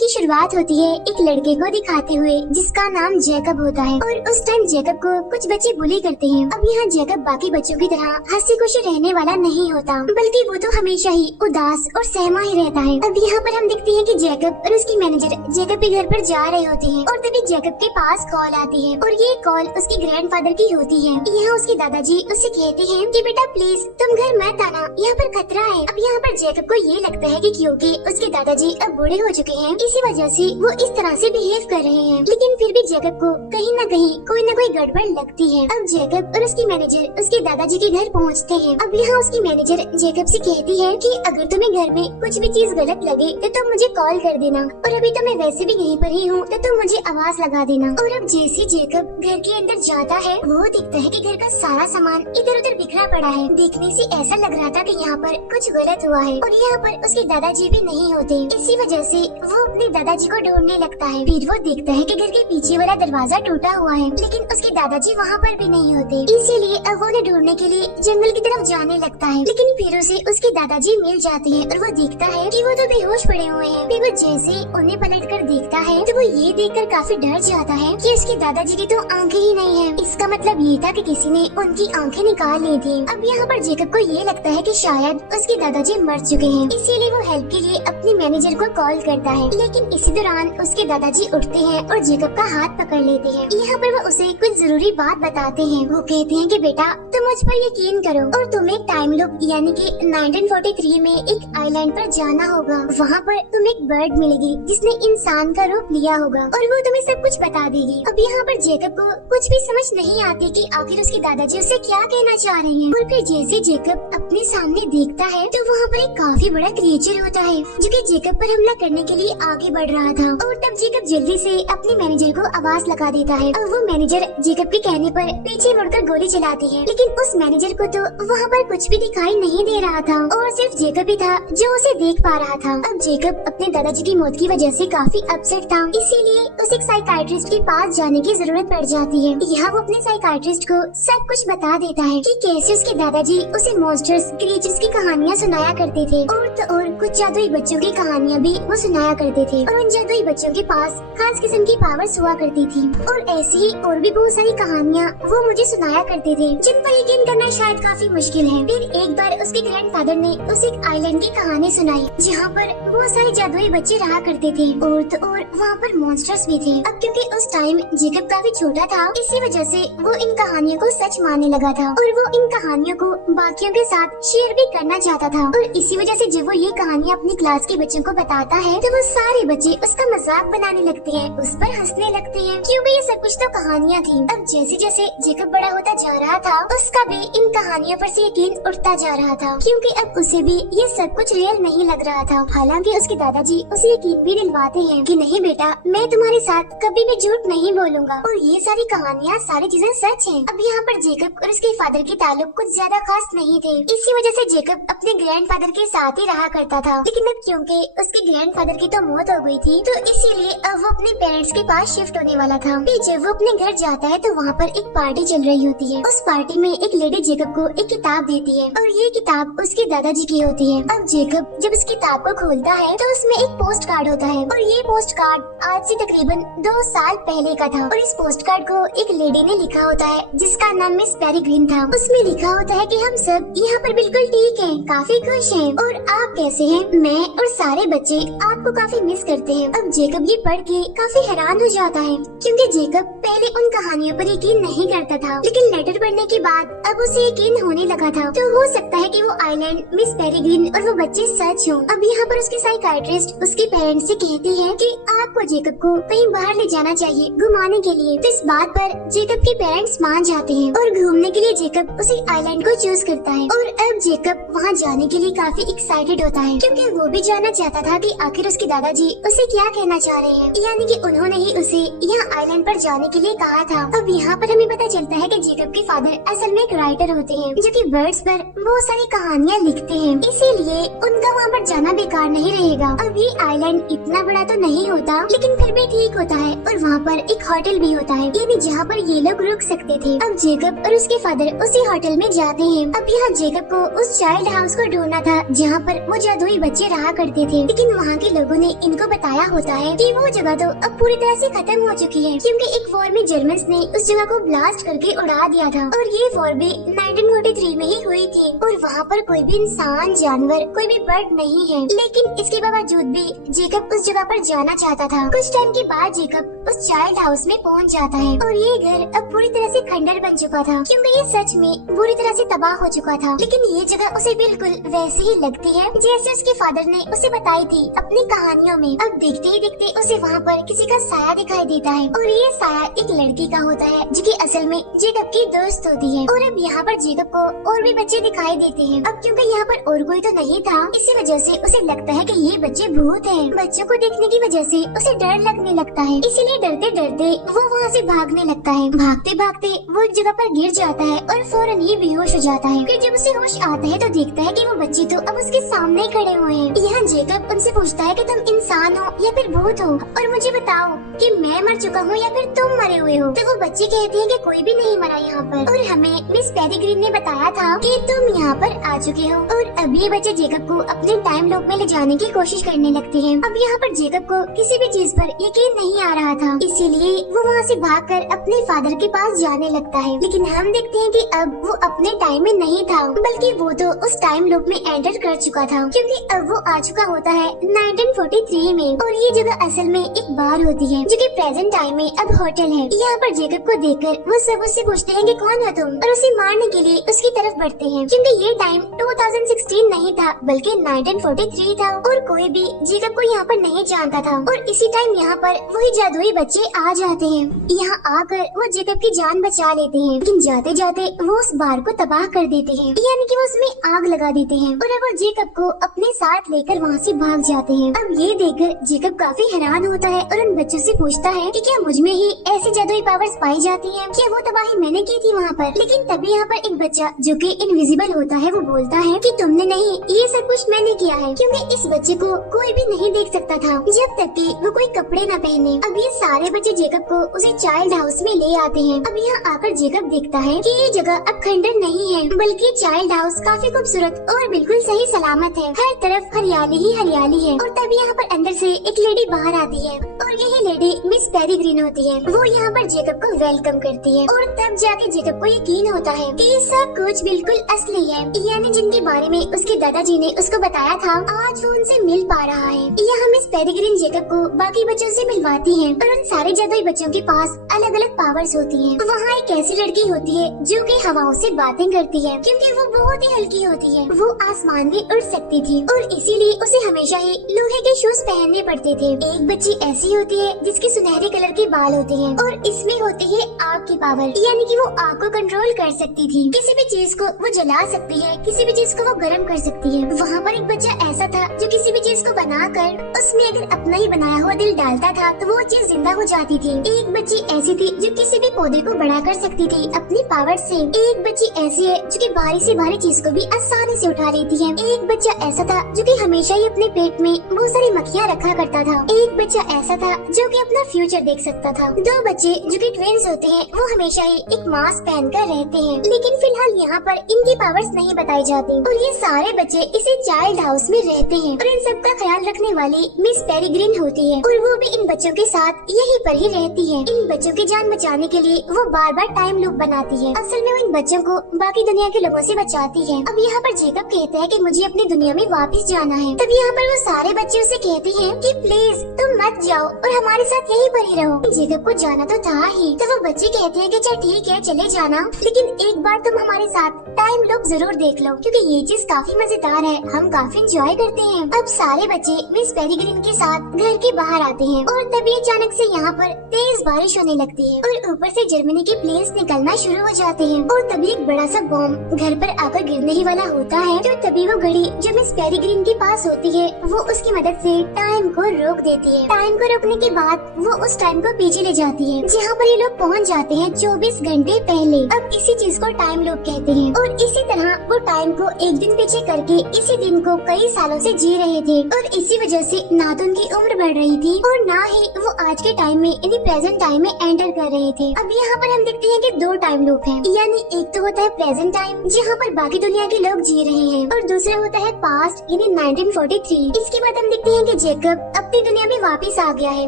की शुरुआत होती है एक लड़के को दिखाते हुए जिसका नाम जैकब होता है और उस टाइम जैकब को कुछ बच्चे बुली करते हैं। अब यहाँ जैकब बाकी बच्चों की तरह हंसी खुशी रहने वाला नहीं होता, बल्कि वो तो हमेशा ही उदास और सहमा ही रहता है। अब यहाँ पर हम देखते हैं कि जैकब और उसकी मैनेजर जैकब के घर पर जा रहे होते हैं और तभी जैकब के पास कॉल आती है और ये कॉल उसके ग्रैंडफादर की होती है। यहाँ उसके दादाजी उससे कहते हैं कि बेटा प्लीज तुम घर मत आना, यहाँ पर खतरा है। अब यहाँ पर जैकब को ये लगता है कि क्योंकि उसके दादाजी अब बूढ़े हो चुके हैं, इसी वजह से वो इस तरह से बिहेव कर रहे हैं। लेकिन फिर भी जैकब को कहीं न कहीं कोई न कोई गड़बड़ लगती है। अब जैकब और उसकी मैनेजर उसके दादाजी के घर पहुँचते हैं। अब यहाँ उसकी मैनेजर जैकब से कहती है कि अगर तुम्हें घर में कुछ भी चीज गलत लगे तो तुम मुझे कॉल कर देना, और अभी तो मैं वैसे भी यहीं पर ही हूँ तो तुम मुझे आवाज लगा देना। और अब जैसे जैकब घर के अंदर जाता है वो दिखता है कि घर का सारा सामान इधर उधर बिखरा पड़ा है। देखने से ऐसा लग रहा था कि यहाँ पर कुछ गलत हुआ है और यहाँ पर उसके दादाजी भी नहीं होते। इसी वजह से वो अपने दादाजी को ढूंढने लगता है। फिर वो देखता है कि घर के पीछे वाला दरवाजा टूटा हुआ है, लेकिन उसके दादाजी वहाँ पर भी नहीं होते। इसीलिए अब वो उन्हें ढूंढने के लिए जंगल की तरफ जाने लगता है। लेकिन फिर उसे उसके दादाजी मिल जाते हैं और वो देखता है कि वो तो बेहोश पड़े हुए हैं। फिर वो जैसे उन्हें पलटकर देखता है तो वो ये देखकर काफी डर जाता है कि उसके दादाजी की तो आंखें ही नहीं है। इसका मतलब ये था कि किसी ने उनकी आंखें निकाल ली थी। अब यहाँ पर जैकब को ये लगता है कि शायद उसके दादाजी मर चुके हैं, इसीलिए वो हेल्प के लिए अपनी मैनेजर को कॉल करता है। लेकिन इसी दौरान उसके दादाजी उठते हैं और जैकब का हाथ पकड़ लेते हैं। यहाँ पर वो उसे कुछ जरूरी बात बताते हैं। वो कहते हैं कि बेटा तुम मुझ पर यकीन करो और तुम्हें टाइम लूप यानी कि 1943 में एक आइलैंड पर जाना होगा। वहाँ पर तुम्हें एक बर्ड मिलेगी जिसने इंसान का रूप लिया होगा और वो तुम्हें सब कुछ बता देगी। अब यहाँ पर जैकब को कुछ भी समझ नहीं आती कि आखिर उसके दादाजी उसे क्या कहना चाह रहे हैं। और फिर जैसे जैकब अपने सामने देखता है तो वहाँ पर एक काफी बड़ा क्रिएचर होता है जो कि जैकब पर हमला करने के लिए आगे बढ़ रहा था। और तब जैकब जल्दी से अपने मैनेजर को आवाज लगा देता है और वो मैनेजर जैकब के कहने पर पीछे मुड़कर गोली चलाती है। लेकिन उस मैनेजर को तो वहाँ पर कुछ भी दिखाई नहीं दे रहा था और सिर्फ जैकब ही था जो उसे देख पा रहा था। अब जैकब अपने दादाजी की मौत की वजह से काफी अपसेट था, इसीलिए उसे एक साइकाइट्रिस्ट के पास जाने की जरूरत पड़ जाती है। यहाँ वो अपने साइकाइट्रिस्ट को सब कुछ बता देता है कि कैसे उसके दादाजी उसे मॉन्स्टर्स क्रिएचर्स की कहानियाँ सुनाया करते थे और तो और कुछ जादुई बच्चों की कहानियाँ भी वो सुनाया करते थे और उन जादुई बच्चों के पास खास किस्म की पावर्स हुआ करती थी। और ऐसी ही और भी बहुत सारी कहानियाँ वो मुझे सुनाया करते थे जिन पर यकीन करना शायद काफी मुश्किल है। फिर एक बार उसके ग्रैंडफादर ने उसे एक आइलैंड की कहानी सुनाई जहाँ पर बहुत सारे जादुई बच्चे रहा करते थे और तो और वहाँ पर मॉन्स्टर्स भी थे। अब क्योंकि उस टाइम जैकब काफी छोटा था, इसी वजह से वो इन कहानियों को सच मानने लगा था और वो इन कहानियों को बाकियों के साथ शेयर भी करना चाहता था। और इसी वजह से जब वो ये कहानियाँ अपनी क्लास के बच्चों को बताता है तो वो सारे बच्चे उसका मजाक बनाने लगते हैं, उस पर हंसने लगते हैं क्योंकि ये सब कुछ तो कहानियाँ थी। अब जैसे जैसे जैकब बड़ा होता जा रहा था उसका भी इन कहानियों पर से यकीन उठता जा रहा था क्योंकि अब उसे भी ये सब कुछ रियल नहीं लग रहा था। हालांकि उसके दादाजी उसे यकीन भी दिलवाते हैं कि नहीं बेटा मैं तुम्हारे साथ कभी भी झूठ नहीं बोलूंगा और ये सारी कहानियाँ सारी चीजें सच हैं। अब यहाँ पर जैकब और उसके फादर के ताल्लुक कुछ ज्यादा खास नहीं थे, इसी वजह से जैकब अपने ग्रैंडफादर के साथ ही रहा करता था। लेकिन अब क्योंकि उसके ग्रैंडफादर की तो मौत हो गई थी तो इसीलिए अब वो अपने पेरेंट्स के पास शिफ्ट होने वाला था। फिर जब वो अपने घर जाता है तो वहाँ पर एक पार्टी चल रही होती है। उस पार्टी में एक लेडी जैकब को एक किताब देती है और ये किताब उसके दादाजी की होती है। अब जैकब जब इस किताब को खोलता है तो उसमें एक पोस्ट कार्ड होता है और ये पोस्ट कार्ड आज से तकरीबन 2 साल पहले का था। और इस पोस्ट कार्ड को एक लेडी ने लिखा होता है जिसका नाम मिस पेरिग्रीन था। उसमें लिखा होता है कि हम सब यहाँ पर बिल्कुल ठीक हैं, काफी खुश हैं और आप कैसे हैं? मैं और सारे बच्चे आपको काफी मिस करते हैं। अब जैकब ये पढ़ के काफी हैरान हो जाता है क्योंकि जैकब पहले उन कहानियों पर यकीन नहीं करता था, लेकिन लेटर पढ़ने के बाद अब उसे यकीन होने लगा था। तो हो सकता है कि वो आइलैंड, मिस पेरिग्रीन और वो बच्चे सच हों। अब यहाँ पर उसके साइकाइट्रिस्ट उसके पेरेंट्स से कहती है कि आपको जैकब को कहीं बाहर ले जाना चाहिए घुमाने के लिए। तो इस बात पर जैकब के पेरेंट्स मान जाते हैं और घूमने के लिए जैकब उसी आइलैंड को चूज करता है। और अब जैकब वहाँ जाने के लिए काफी एक्साइटेड होता है क्योंकि वो भी जानना चाहता था कि आखिर उसके दादाजी उसे क्या कहना चाह रहे हैं, यानी कि उन्होंने ही उसे यहाँ आइलैंड पर जाने के लिए कहा था। अब यहाँ पर हमें पता चलता है कि जेकब के फादर असल में एक राइटर होते हैं जो कि बर्ड्स पर बहुत सारी कहानियाँ लिखते हैं, इसीलिए उनका वहाँ पर जाना बेकार नहीं रहेगा। अब ये आइलैंड इतना बड़ा तो नहीं होता लेकिन फिर भी ठीक होता है और वहाँ पर एक होटल भी होता है, यानी जहाँ पर ये लोग रुक सकते थे। अब जेकब और उसके फादर उसी होटल में जाते हैं। अब यहाँ जेकब को उस चाइल्ड हाउस को ढूंढना था जहाँ पर वो जादुई बच्चे रहा करते थे, लेकिन वहाँ के लोगों ने इनको बताया होता है कि वो जगह तो अब पूरी तरह से खत्म हो चुकी है, क्योंकि एक वॉर में जर्मन्स ने उस जगह को ब्लास्ट करके उड़ा दिया था और ये वॉर भी 1943 में ही हुई थी और वहाँ पर कोई भी इंसान, जानवर, कोई भी बर्ड नहीं है। लेकिन इसके बावजूद भी जेकब उस जगह पर जाना चाहता था। कुछ टाइम के बाद जेकब उस चाइल्ड हाउस में पहुँच जाता है और ये घर अब पूरी तरह से खंडर बन चुका था, क्योंकि ये सच में बुरी तरह से तबाह हो चुका था। लेकिन ये जगह उसे बिल्कुल वैसे ही लगती है जैसे उसके फादर ने उसे बताई थी अपनी कहानियों में। अब देखते ही देखते उसे वहाँ पर किसी का साया दिखाई देता है और ये साया एक लड़की का होता है जो कि असल में जेकब की दोस्त होती है। और अब यहाँ पर जेकब को और भी बच्चे दिखाई देते हैं। अब क्योंकि यहाँ पर और कोई तो नहीं था, इसी वजह से उसे लगता है कि ये बच्चे भूत हैं। बच्चों को देखने की वजह से उसे डर लगने लगता है, इसीलिए डरते डरते वो वहाँ से भागने लगता है। भागते भागते वो एक जगह पर गिर जाता है और फौरन ही बेहोश हो जाता है। फिर जब उसे होश आता है तो देखता है कि वो बच्चे तो अब उसके सामने ही खड़े हुए हैं। यहाँ जेकब उनसे पूछता है कि तुम इंसान हो या फिर भूत हो और मुझे बताओ कि मैं मर चुका हूँ या फिर तुम मरे हुए हो। तो वो बच्चे कहते हैं कि कोई भी नहीं मरा यहाँ पर और हमें मिस पेरिग्रीन ने बताया था कि तुम यहाँ पर आ चुके हो। और अब ये बच्चे जेकब को अपने टाइम लूप में ले जाने की कोशिश करने लगते हैं। अब यहाँ पर जेकब को किसी भी चीज पर यकीन नहीं आ रहा था, इसीलिए वो वहाँ से भागकर अपने फादर के पास जाने लगता है। लेकिन हम देखते हैं कि अब वो अपने टाइम में नहीं था, बल्कि वो तो उस टाइम लूप में एंटर कर चुका था, क्योंकि अब वो आ चुका होता है 1943 में। और ये जगह असल में एक बार होती है जो कि प्रेजेंट टाइम में अब होटल है। यहाँ पर जेकब को देखकर वो सब उससे पूछते हैं कि कौन हो तुम, और उसे मारने के लिए उसकी तरफ बढ़ते हैं, क्योंकि ये टाइम 2016 नहीं था बल्कि 1943 था और कोई भी जेकब को यहाँ पर नहीं जानता था। और इसी टाइम यहाँ पर वही जादुई बच्चे आ जाते हैं। यहाँ आकर वो जेकब की जान बचा लेते हैं, लेकिन जाते जाते वो उस बार को तबाह कर देते हैं, यानी कि वो उसमें आग लगा देते हैं और अब वो जेकब को अपने साथ लेकर वहाँ से भाग जाते हैं। अब ये देखकर जेकब काफी हैरान होता है और उन बच्चों से पूछता है कि क्या मुझ में ही ऐसी जादुई पावर्स पाई जाती हैं? क्या वो तबाही मैंने की थी वहाँ पर? लेकिन तभी यहाँ पर एक बच्चा जो कि इनविजिबल होता है वो बोलता है कि तुमने नहीं, ये सब कुछ मैंने किया है, क्योंकि इस बच्चे को कोई भी नहीं देख सकता था जब तक कि वो कोई कपड़े न पहने। अब ये सारे बच्चे जेकब को उसी चाइल्ड हाउस में ले आते हैं। अब यहाँ आकर जेकब देखता है कि ये जगह अब खंडर नहीं है, बल्कि चाइल्ड हाउस काफी खूबसूरत और बिल्कुल सही सलामत है। हर तरफ हरियाली ही हरियाली है। और तब यहाँ पर अंदर से एक लेडी बाहर आती है और यही लेडी मिस पेरिग्रीन होती है। वो यहाँ पर जेकब को वेलकम करती है और तब जाके जेकब को यकीन होता है कि ये सब कुछ बिल्कुल असली है, यानी जिनके बारे में उसके दादाजी ने उसको बताया था, आज वो उनसे मिल पा रहा है। यहाँ मिस पेरिग्रीन जेकब को बाकी बच्चों से मिलवाती है और उन सारे जादुई बच्चों के पास अलग अलग पावर्स होती हैं। वहाँ एक ऐसी लड़की होती है जो कि हवाओं से बातें करती है, क्योंकि वो बहुत ही हल्की होती है। वो आसमान में उड़ सकती थी और इसीलिए उसे हमेशा ही लोहे के शूज पहनने पड़ते थे। एक बच्ची ऐसी होती है जिसके सुनहरे कलर के बाल होते हैं और इसमें होती है आग की पावर, यानी कि वो आग को कंट्रोल कर सकती थी। किसी भी चीज को वो जला सकती है, किसी भी चीज को वो गर्म कर सकती है। वहाँ पर एक बच्चा ऐसा था जो किसी भी चीज को बनाकर उसमें अगर अपना ही बनाया हुआ दिल डालता था तो वो चीज जिंदा हो जाती थी। एक बच्ची ऐसी थी जो किसी भी पौधे को बड़ा कर सकती थी अपनी पावर से। एक बच्ची ऐसी है जो कि भारी से भारी चीज को भी आसानी से उठा लेती है। एक बच्चा ऐसा था जो कि हमेशा ही अपने पेट में बहुत सारी मक्खियाँ रखा करता था। एक बच्चा ऐसा था जो कि अपना फ्यूचर देख सकता था। दो बच्चे जो कि ट्विंस होते हैं वो हमेशा ही एक मास्क पहनकर रहते हैं, लेकिन फिलहाल यहाँ पर इनकी पावर्स नहीं बताई जाती। और ये सारे बच्चे इसी चाइल्ड हाउस में रहते हैं और इन सब का ख्याल रखने वाली मिस पेरिग्रीन होती है और वो भी इन बच्चों के साथ यहीं पर ही रहती है। इन बच्चों की जान बचाने के लिए वो बार बार टाइम लूप बनाती है। असल में वो इन बच्चों को बाकी दुनिया के लोगों से बचाती है। अब यहाँ पर जेकब कहता है कि मुझे अपनी दुनिया में वापस जाना है। तब यहाँ पर वो सारे बच्चे उसे कहते हैं कि प्लीज तुम मत जाओ और हमारे साथ यहीं पर ही रहो। जेकब को जाना तो था ही, तो वो बच्चे कहते हैं कि चल ठीक है चले जाना, लेकिन एक बार तुम हमारे साथ टाइम लूप जरूर देख लो क्योंकि ये चीज काफी मजेदार है, हम काफी एंजॉय करते हैं। अब सारे बच्चे मिस पेरिग्रीन के साथ घर के बाहर आते हैं और तभी अचानक से यहाँ पर तेज बारिश होने लगती है और ऊपर से जर्मनी के प्लेन्स निकलना शुरू हो जाते हैं और तभी एक बड़ा सा बॉम्ब घर पर आकर गिरने ही वाला होता है। तो तभी वो घड़ी जो मिस पेरिग्रीन के पास होती है वो उसकी मदद से टाइम को रोक देती है। टाइम को रोकने के बाद वो उस टाइम को पीछे ले जाती है जहाँ पर ये लोग पहुँच जाते हैं 24 घंटे पहले। अब इसी चीज को टाइम लूप कहते हैं और इसी तरह वो टाइम को एक दिन पीछे करके इसी दिन को कई सालों से जी रहे थे और इसी वजह से ना तो उनकी उम्र बढ़ रही थी और ना ही वो आज के टाइम में यानी प्रेजेंट टाइम में एंटर कर रहे थे। अब यहाँ पर हम देखते हैं कि दो टाइम लूप हैं, यानी एक तो होता है प्रेजेंट टाइम जहाँ पर बाकी दुनिया के लोग जी रहे हैं और दूसरा होता है पास्ट यानी 1943। इसके बाद हम देखते हैं कि जेकब अपनी दुनिया में वापस आ गया है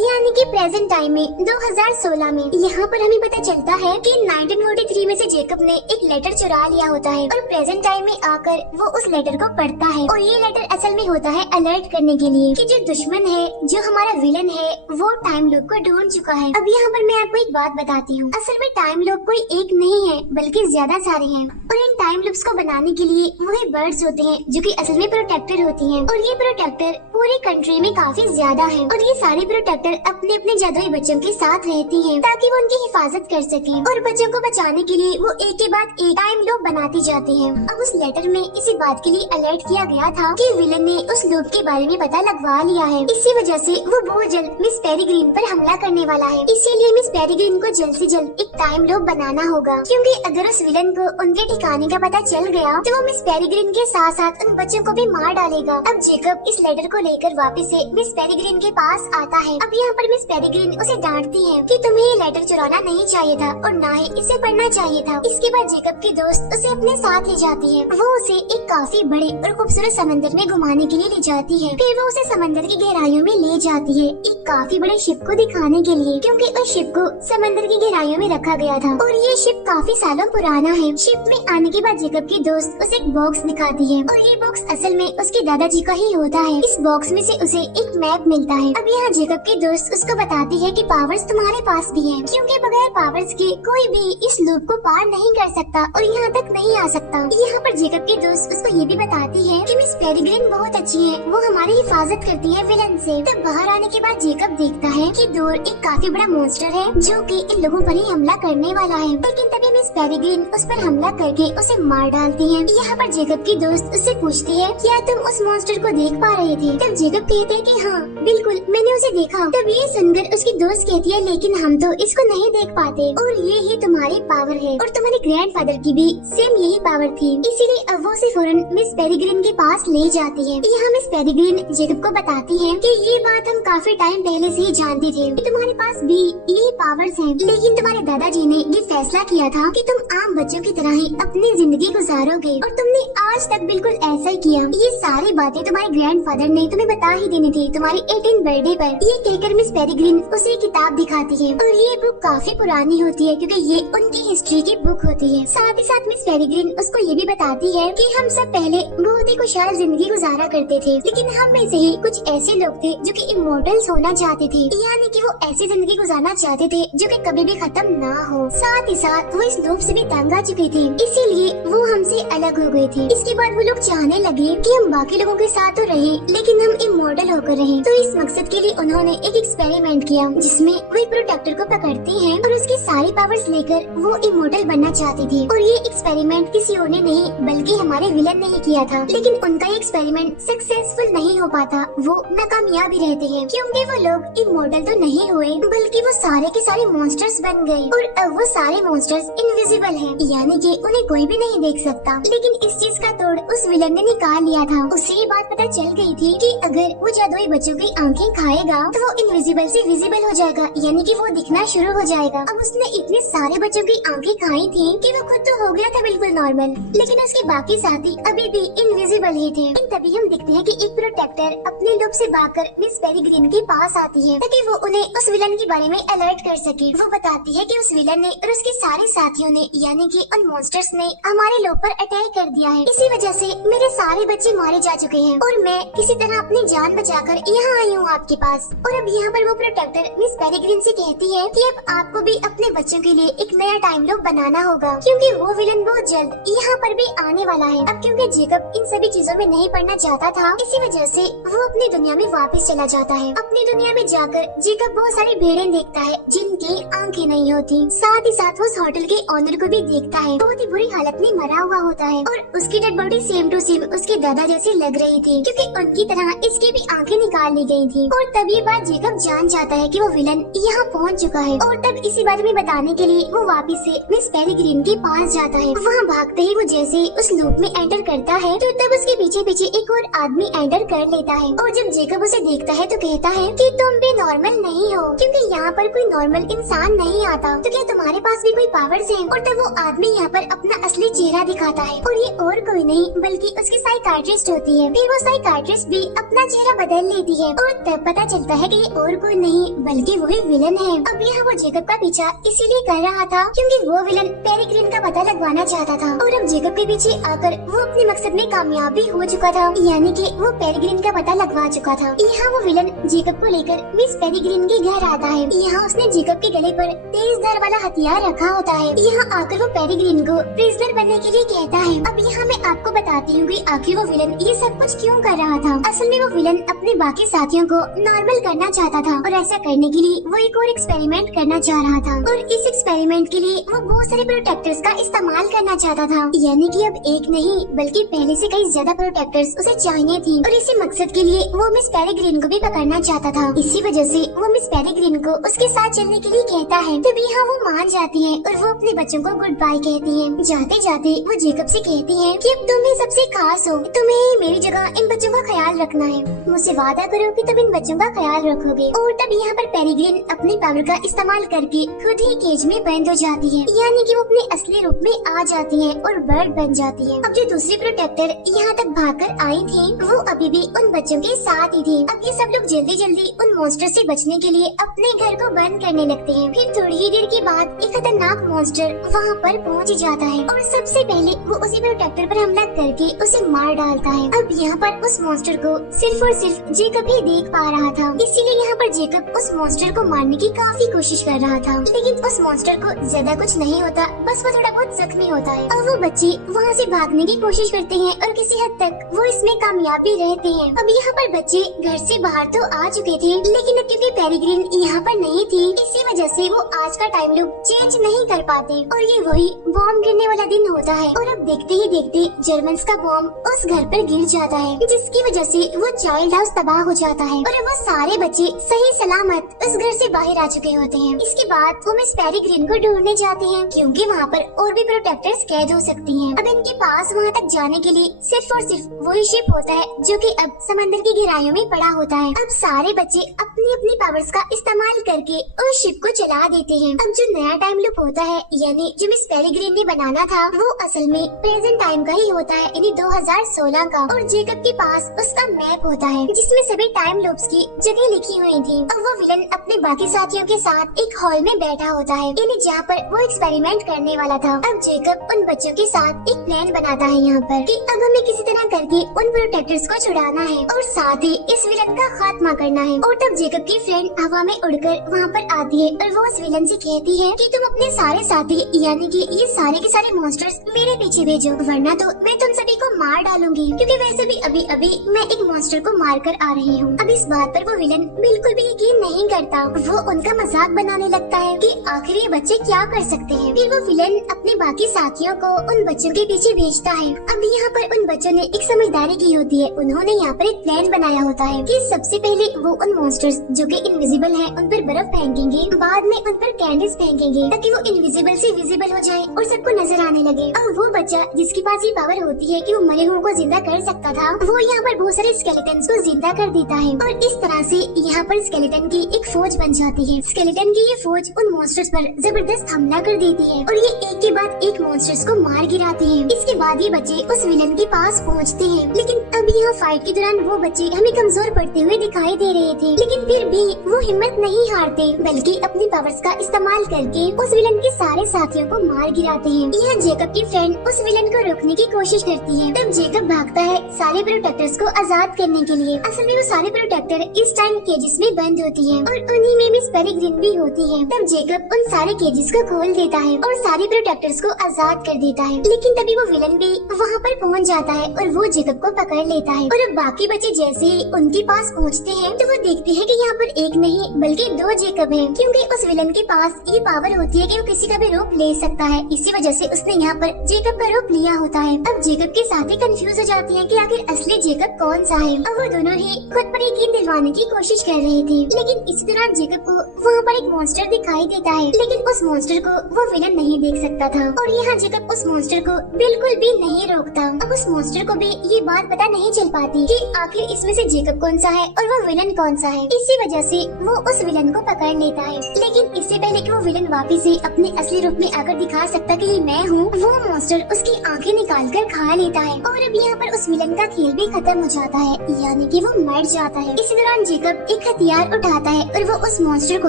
यानी कि प्रेजेंट टाइम में 2016 में। यहाँ पर हमें पता चलता है कि 1943 में से जेकब ने एक लेटर चुरा लिया होता है और प्रेजेंट टाइम में आकर वो उस लेटर को पढ़ता है और ये लेटर असल में होता है अलर्ट करने के लिए कि जो दुश्मन है, जो हमारा विलन है, वो टाइम लूप को ढूंढ चुका है। अब यहाँ पर मैं आपको एक बात बताती हूँ, असल में टाइम लूप कोई एक नहीं है बल्कि ज्यादा सारे हैं और इन टाइम लूप्स को बनाने के लिए वही बर्ड्स होते हैं जो कि असल में प्रोटेक्टर होती हैं और ये प्रोटेक्टर पूरी कंट्री में काफी ज्यादा है और ये सारे प्रोटेक्टर अपने अपने जादुई बच्चों के साथ रहती हैं ताकि वो उनकी हिफाजत कर सकें और बच्चों को बचाने के लिए वो एक के बाद एक टाइम लूप बनाती जाती हैं। अब उस लेटर में इसी बात के लिए अलर्ट किया गया था कि विलन ने उस लूप के बारे में पता लगवा लिया है, इसी वजह से वो बहुत जल्द मिस पेरिग्रीन पर हमला करने वाला है। इसीलिए मिस पेरिग्रीन को जल्द से जल्द एक टाइम लूप बनाना होगा क्योंकि अगर उस विलन को उनके ठिकाने का पता चल गया तो वो मिस पेरिग्रीन के साथ साथ उन बच्चों को भी मार डालेगा। अब जेकब इस लेटर को लेकर वापस से मिस पेरिग्रीन के पास आता है। अब यहाँ पर मिस पेरिग्रीन उसे डांटती है कि तुम्हें ये लेटर चुराना नहीं चाहिए था और ना ही इसे पढ़ना चाहिए था। इसके बाद जेकब की दोस्त उसे अपने साथ ले जाती है, वो उसे एक काफी बड़े और खूबसूरत समंदर में घुमाने के लिए ले जाती है। फिर वो उसे समंदर की गहराइयों में ले जाती है एक काफी बड़े शिप को दिखाने के लिए क्योंकि उस शिप को समंदर की गहराइयों में रखा गया था और ये शिप काफी सालों पुराना है। शिप में आने के बाद जेकब की दोस्त उसे एक बॉक्स दिखाती है और ये बॉक्स असल में उसके दादाजी का ही होता है। इस बॉक्स में से उसे एक मैप मिलता है। अब यहाँ जेकब की दोस्त उसको बताती है कि पावर्स तुम्हारे पास भी है क्योंकि बगैर पावर्स के कोई भी इस लूप को पार नहीं कर सकता और यहाँ तक नहीं आ सकता। यहाँ पर जेकब की दोस्त उसको ये भी बताती है कि मिस पेरिग्रीन बहुत अच्छी है, वो हमारी हिफाजत करती है विलन से। तब बाहर आने के बाद जेकब देखता है कि दूर एक काफी बड़ा मॉन्स्टर है जो कि इन लोगों पर ही हमला करने वाला है, लेकिन तभी मिस पेरिग्रीन उस पर हमला करके उसे मार डालती है। यहाँ पर जेकब की दोस्त उससे पूछती है क्या तुम उस मॉन्स्टर को देख पा रहे थे? तब जेकब कहते हैं कि हाँ बिल्कुल मैंने उसे देखा। तब ये सुनकर उसकी दोस्त कहती है लेकिन हम तो इसको नहीं देख पाते और ये ही तुम्हारी पावर है और तुम्हारे ग्रैंडफादर की भी सेम यही पावर थी, इसीलिए अब वो उसे फौरन मिस पेरिग्रीन के पास ले जाती है। यहाँ मिस पेरिग्रीन जेकब को बताती है कि ये बात हम काफी टाइम पहले से ही जानते थे कि तुम्हारे पास भी ये पावर्स हैं, लेकिन तुम्हारे दादाजी ने ये फैसला किया था कि तुम आम बच्चों की तरह ही अपनी जिंदगी गुजारोगे और तुमने आज तक बिल्कुल ऐसा ही किया। ये सारी बातें तुम्हारे ग्रैंडफादर ने तुम्हें बता ही देनी थी तुम्हारी 18th बर्थडे पर। ये कहकर मिस पेरिग्रीन उसे किताब दिखाती है और ये बुक काफी पुरानी होती है क्योंकि ये उनकी हिस्ट्री की बुक होती है। साथ ही साथ मिस पेरिग्रीन उसको ये भी बताती है कि हम सब पहले बहुत ही खुशहाल जिंदगी गुजारा करते थे, लेकिन हम में से ही कुछ ऐसे लोग थे जो कि इमोर्टल्स होना चाहते थे, यानी कि वो ऐसी जिंदगी गुजारना चाहते थे जो कि कभी भी खत्म ना हो। साथ ही साथ वो इस लूप से भी तंग आ चुके थे, इसीलिए वो हमसे अलग हो गए थे। इसके बाद वो लोग चाहने लगे कि हम बाकी लोगों के साथ तो रहे लेकिन हम इमोर्टल होकर रहे। तो इस मकसद के लिए उन्होंने एक एक्सपेरिमेंट किया जिसमें वो एक प्रोटेक्टर को पकड़ते हैं और उसकी सारी पावर्स लेकर वो इमोर्टल बनना चाहते थे। और ये एक्सपेरिमेंट किसी और ने नहीं बल्कि हमारे विलन ने ही किया था, लेकिन उनका ये एक्सपेरिमेंट सक्सेसफुल नहीं हो पाता, वो नाकामयाब ही रहते हैं क्योंकि वो लोग इमोर्टल तो नहीं हुए बल्कि वो सारे के सारे मॉन्स्टर्स बन गए और अब वो सारे मॉन्स्टर्स इनविजिबल हैं, यानी कि उन्हें कोई भी नहीं देख सकता। लेकिन इस चीज का तोड़ उस विलन ने निकाल लिया था। उसे ये बात पता चल गई थी कि अगर वो जादुई बच्चों की आंखें खाएगा तो वो इनविजिबल से विजिबल हो जाएगा, यानी कि वो दिखना शुरू हो जाएगा। अब उसने इतने सारे बच्चों की आंखें खाई थी कि वो खुद तो हो गया था बिल्कुल नॉर्मल, लेकिन उसके बाकी साथी अभी भी इनविजिबल ही थे। तभी हम देखते हैं कि एक प्रोटेक्टर अपने लूप से भागकर मिस पेरिग्रीन के पास पास आती है ताकि वो उन्हें उस विलन के बारे में अलर्ट कर सके। वो बताती है कि उस विलन ने और उसके सारे साथियों ने यानी कि उन मॉन्स्टर्स ने हमारे लोग पर अटैक कर दिया है। इसी वजह से मेरे सारे बच्चे मारे जा चुके हैं और मैं किसी तरह अपनी जान बचाकर यहाँ आई हूँ आपके पास। और अब यहाँ पर वो प्रोटेक्टर मिस पेरिग्रिन से कहती है कि अब आपको भी अपने बच्चों के लिए एक नया टाइम लूप बनाना होगा क्योंकि वो विलन बहुत जल्द यहाँ पर भी आने वाला है। अब क्योंकि जेकब इन सभी चीजों में नहीं पड़ना चाहता था, इसी वजह से वो अपनी दुनिया में वापस चला जाता है। अपनी दुनिया में जाकर जेकब बहुत सारी भेड़ें देखता है जिनकी आंखें नहीं होती। साथ ही साथ वो उस होटल के ओनर को भी देखता है, बहुत ही बुरी हालत में मरा हुआ होता है और उसकी dead body same to same उसके दादा जैसी लग रही थी क्योंकि उनकी तरह इसकी भी आंखें निकाल ली गई थी। और तब ये बात जेकब जान जाता है कि वो विलन यहाँ पहुँच चुका है और तब इसी बारे में बताने के लिए वो वापस से मिस पेरिग्रिन के पास जाता है। वहाँ भागते ही वो जैसे उस लूप में एंटर करता है तो तब उसके पीछे पीछे एक और आदमी एंटर कर लेता है और जब जेकब उसे देखता है तो कहता है कि तुम भी नॉर्मल नहीं हो क्योंकि यहाँ पर कोई नॉर्मल इंसान नहीं आता, तो क्या तुम्हारे पास भी कोई पावर्स हैं? और तब वो आदमी यहाँ पर अपना असली चेहरा दिखाता है और ये और कोई नहीं बल्कि उसकी साइकाट्रिस्ट होती है। फिर वो साइकाट्रिस्ट भी अपना चेहरा बदल लेती है और तब पता चलता है कि ये और कोई नहीं बल्कि वही विलन है। अब यहाँ वो जेकब का पीछा इसीलिए कर रहा था क्योंकि वो विलन पेरिग्रिन का पता लगवाना चाहता था और अब जेकब के पीछे आकर वो अपने मकसद में कामयाब भी हो चुका था, यानी कि वो पेरिग्रिन का पता लगवा चुका था। यहाँ वो विलन जेकब को लेकर मिस पेरिग्रिन के घर आता है। यहाँ उसने जेकब के गले पर तेज धार वाला हथियार रखा होता है। यहाँ आकर वो पेरिग्रिन को प्रिजनर बनने के लिए कहता है। अब यहाँ मैं आपको बताती हूँ कि आखिर वो विलन ये सब कुछ क्यों कर रहा था। असल में वो विलन अपने बाकी साथियों को नॉर्मल करना चाहता था और ऐसा करने के लिए वो एक और एक्सपेरिमेंट करना चाह रहा था और इस एक्सपेरिमेंट के लिए वो बहुत सारे प्रोटेक्टर्स का इस्तेमाल करना चाहता था, यानी कि अब एक नहीं बल्कि पहले से कई ज्यादा प्रोटेक्टर्स उसे चाहिए थी और इसी मकसद के लिए वो मिस पेरिग्रिन को भी पकड़ना चाहता था। इसी वजह से वो मिस पेरिग्रिन को उसके साथ चलने के लिए कहता है। तभी यहाँ वो मान जाती है और वो अपने बच्चों को गुड बाय कहती है। जाते जाते वो जेकब से कहती है कि अब तुम ही सबसे खास हो, तुम्हें मेरी जगह इन बच्चों का ख्याल रखना है। मुझसे वादा करो कि तुम इन बच्चों का ख्याल रखोगे। और तब यहाँ पर पेरिग्रिन अपनी पावर का इस्तेमाल करके खुद ही केज में बंद हो जाती है, यानी कि वो अपने असली रूप में आ जाती है और बर्ड बन जाती है। अब जो दूसरी प्रोटेक्टर यहाँ तक भागकर आई थी वो अभी भी उन बच्चों के साथ ही थी। अब ये सब लोग जल्दी जल्दी उन मॉन्स्टर से बचने के लिए अपने घर को बंद करने लगते हैं। फिर थोड़ी ही देर के बाद एक खतरनाक मॉन्स्टर वहाँ पर पहुँच जाता है और सबसे पहले वो उसी प्रोटेक्टर पर हमला करके उसे मार डालता है। अब यहाँ पर उस मॉन्स्टर को सिर्फ और सिर्फ जेकब ही देख पा रहा था, इसीलिए यहाँ पर जेकब उस मॉन्स्टर को मारने की काफी कोशिश कर रहा था, लेकिन उस मॉन्स्टर को ज्यादा कुछ नहीं होता, बस वो थोड़ा बहुत जख्मी होता है। और वो बच्चे वहाँ से भागने की कोशिश करते हैं और किसी हद तक वो इसमें कामयाब भी रहते हैं। अब यहाँ पर बच्चे घर से बाहर तो आ चुके थे, लेकिन अब क्योंकि पेरिग्रिन यहाँ पर नहीं थी, इसी वजह से वो आज का टाइम लूप चेंज नहीं कर पाते और ये वही बॉम्ब गिरने वाला दिन होता है। और अब देखते ही देखते जर्मन्स का बॉम्ब उस घर पर गिर जाता है, जिसकी वजह से वो चाइल्ड हाउस तबाह हो जाता है और वो सारे बच्चे सही सलामत उस घर से बाहर आ चुके होते हैं। इसके बाद वो मिस पेरिग्रिन को ढूंढने जाते हैं क्योंकि वहाँ पर और भी प्रोटेक्टर्स कैद हो सकती हैं। अब इनके पास वहाँ तक जाने के लिए सिर्फ और सिर्फ वही शिप होता है जो कि अब समंदर की गहराइयों में पड़ा होता है। अब सारे बच्चे अपनी अपनी पावर्स का इस्तेमाल करके उस शिप को चला देते हैं। अब जो नया टाइम लूप होता है यानी जो मिस पेरिग्रिन ने बनाना था वो असल में प्रेजेंट टाइम का ही होता है, यानी 2016 का। और जेकब के पास उसका मैप होता है जिसमें सभी टाइम लूप्स की जगह लिखी हुई थी। अब वो विलन अपने बाकी साथियों के साथ एक हॉल में बैठा होता है, यानी जहाँ पर वो एक्सपेरिमेंट करने वाला था। अब जेकब उन बच्चों के साथ एक प्लान बनाता है यहाँ पर कि अब हमें किसी तरह करके उन प्रोटेक्टर्स को छुड़ाना है और साथ ही इस विलन का खात्मा करना है। और तब जेकब की फ्रेंड हवा में उड़कर वहाँ पर आती है और वो उस विलन से कहती है कि तुम अपने सारे साथी यानी कि ये सारे के सारे मॉन्स्टर्स मेरे पीछे भेजो, वरना तो मैं तुम सभी को मार डालूंगी, क्योंकि वैसे भी अभी अभी मैं एक मॉन्स्टर को मार कर आ रही हूँ। अब इस बात पर वो विलन बिल्कुल भी यकीन नहीं करता, वो उनका मजाक बनाने लगता है कि आखिर ये बच्चे क्या कर सकते हैं। फिर वो विलन अपने बाकी साथियों को उन बच्चों के पीछे भेजता है। अब यहाँ पर उन बच्चों ने एक समझदारी की होती है, उन्होंने यहाँ पर एक प्लान बनाया होता है कि सबसे पहले वो उन मॉन्स्टर्स जो कि इनविजिबल हैं उन पर बर्फ फेंकेंगे, बाद में उन पर कैंडल्स फेंकेंगे ताकि वो इनविजिबल से विजिबल हो जाए और सबको नजर आने लगे। और वो बच्चा जिसके पास ये पावर होती है कि वो मरे हुओं को जिंदा कर सकता था, वो यहाँ पर बहुत सारे स्केलेटन्स को जिंदा कर देता है और इस तरह से यहाँ पर स्केलेटन की एक फौज बन जाती है। स्केलेटन की ये फौज उन मॉन्स्टर्स पर जबरदस्त हमला कर देती है और ये एक के बाद एक मॉन्स्टर्स को मार गिराते हैं। इसके बाद ये बच्चे उस विलन के पास पहुँचते हैं, लेकिन अब यहाँ फाइट के दौरान वो बच्चे हमें कमजोर पड़ते हुए दिखाई दे रहे थे, लेकिन फिर भी वो हिम्मत नहीं हारते बल्कि अपनी पावर्स का इस्तेमाल करके उस विलन के सारे साथियों को मार गिराते हैं। यहाँ जेकब की फ्रेंड उस विलन को रोकने की कोशिश करती है, तब जेकब भागता है सारे प्रोटेक्टर्स को आजाद करने के लिए। असल में वो सारे प्रोटेक्टर इस टाइम केजेस में बंद होती है और उन्हीं में मिस पेरिग्रिन भी होती है। तब जेकब उन सारे केजेस को खोल देता है और सारे प्रोटेक्टर्स को आजाद कर देता है, लेकिन तभी वो विलन भी वहाँ पर पहुँच जाता है और वो जेकब को पकड़ लेता है। और अब बाकी बच्चे जैसे ही उनके पास पहुँचते हैं तो वो देखते हैं कि यहाँ पर एक नहीं बल्कि दो जेकब हैं, क्योंकि उस विलन के पास ये पावर होती है कि वो किसी का भी रूप ले सकता है। इसी वजह से उसने यहाँ पर जेकब का रूप लिया होता है। अब जेकब के साथी कंफ्यूज हो जाती हैं कि आखिर असली जेकब कौन सा है। अब वो दोनों ही खुद पर यकीन दिलवाने की कोशिश कर रहे थे, लेकिन इसी दौरान जेकब को वहाँ पर एक मॉन्स्टर दिखाई देता है, लेकिन उस मॉन्स्टर को वो विलन नहीं देख सकता था और यहाँ जेकब उस मॉन्स्टर को बिल्कुल भी नहीं रोकता। अब उस मॉन्स्टर को भी ये बात पता नहीं चल पाती कि आखिर इसमें से जेकब कौन सा है और वो विलन कौन सा है। इसी वजह से वो उस विलन को पकड़ लेता है, लेकिन इससे पहले कि वो विलन वापिस से अपने असली रूप में आकर दिखा सकता कि ये मैं हूँ, वो मॉन्स्टर उसकी आंखें निकाल कर खा लेता है और अब यहाँ पर उस विलन का खेल भी खत्म हो जाता है, यानी कि वो मर जाता है। इसी दौरान जेकब एक हथियार उठाता है और वो उस मॉन्स्टर को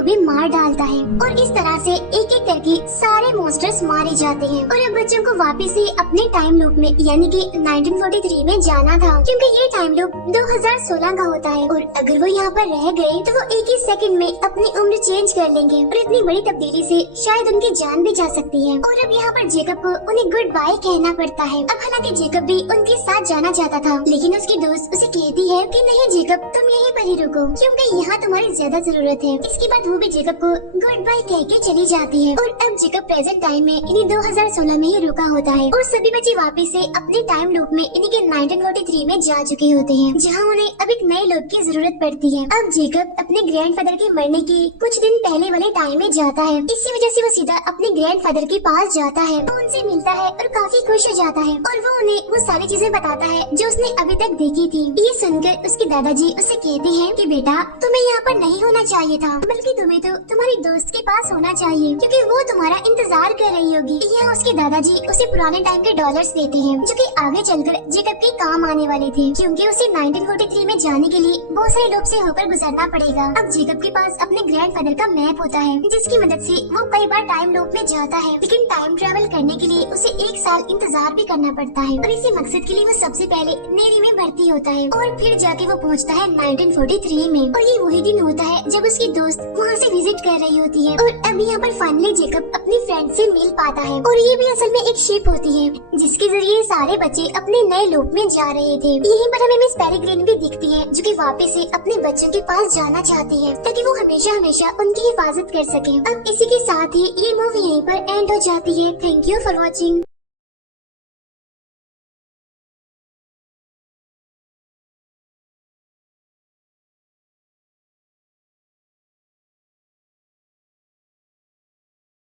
भी मार डालता है और इस तरह से एक एक करके सारे मॉन्स्टर्स मारे जाते हैं। और अब बच्चों को वापिस से अपने टाइम लूप में यानी कि 1943 में जाना था, क्योंकि ये टाइम लूप 2016 का होता है और अगर वो यहाँ पर रह गए तो वो एक ही सेकंड में अपनी उम्र चेंज कर लेंगे और इतनी बड़ी तब्दीली से शायद उनकी जान भी जा सकती है। और अब यहाँ पर जेकब को उन्हें गुड बाय कहना पड़ता है। अब हालांकि जेकब भी उनके साथ जाना चाहता था, लेकिन उसकी दोस्त उसे कहती है कि नहीं जेकब, तुम यहीं पर ही रुको क्योंकि यहाँ तुम्हारी ज्यादा जरूरत है। इसके बाद वो भी जेकब को गुड बाय कह के चली जाती है और अब जेकब प्रेजेंट टाइम में इन्हीं 2016 में ही रुका होता है और सभी बच्चे वापिस से अपने टाइम लूप में इन्हीं के 1943 में जा चुके होते हैं, जहाँ उन्हें अब एक नए लूप की जरूरत पड़ती है। अब जेकब अपने ग्रैंडफादर के मरने के कुछ दिन पहले वाले टाइम में जाता है, इसी वजह से वो सीधा अपने ग्रैंडफादर के पास जाता है, वो उनसे मिलता है और काफी खुश हो जाता है और वो उन्हें वो सारी चीजें बताता है जो उसने अभी तक देखी थी। ये सुनकर उसके दादाजी उसे कहते हैं कि बेटा, तुम्हें यहाँ पर नहीं होना चाहिए था, बल्कि तुम्हें तो तुम्हारी दोस्त के पास होना चाहिए क्योंकि वो तुम्हारा इंतजार कर रही होगी। यहाँ उसके दादाजी उसे पुराने टाइम के डॉलर्स देते हैं जो कि आगे चलकर जेकब के काम आने वाले थे, क्योंकि उसे 1943 में जाने के लिए बहुत सारे लूप से होकर गुजरना पड़ेगा। अब जेकब के पास अपने ग्रैंडफादर का मैप होता है, जिसकी मदद से वो कई बार टाइम लूप में जाता है, लेकिन टाइम ट्रैवल करने के लिए उसे 1 साल इंतजार भी करना पड़ता है और इसी मकसद के लिए वो सबसे पहले नेवी में भर्ती होता है और फिर जाके वो पहुँचता है 1943 में। और ये वही दिन होता है जब उसकी दोस्त वहाँ से विजिट कर रही होती है और अब यहाँ पर फाइनली जेकब अपनी फ्रेंड से मिल पाता है और ये भी असल में एक शिप होती है जिसके जरिए सारे बच्चे अपने नए लूप में जा रहे थे। यहीं पर हमें मिस पेरिग्रिन भी दिखती है जो कि वापस से अपने बच्चों के पास जाना चाहती है ताकि वो हमेशा हमेशा उनकी हिफाजत कर सके। अब इसी के साथ ही ये मूवी यहीं पर एंड हो जाती है। Thank you for watching.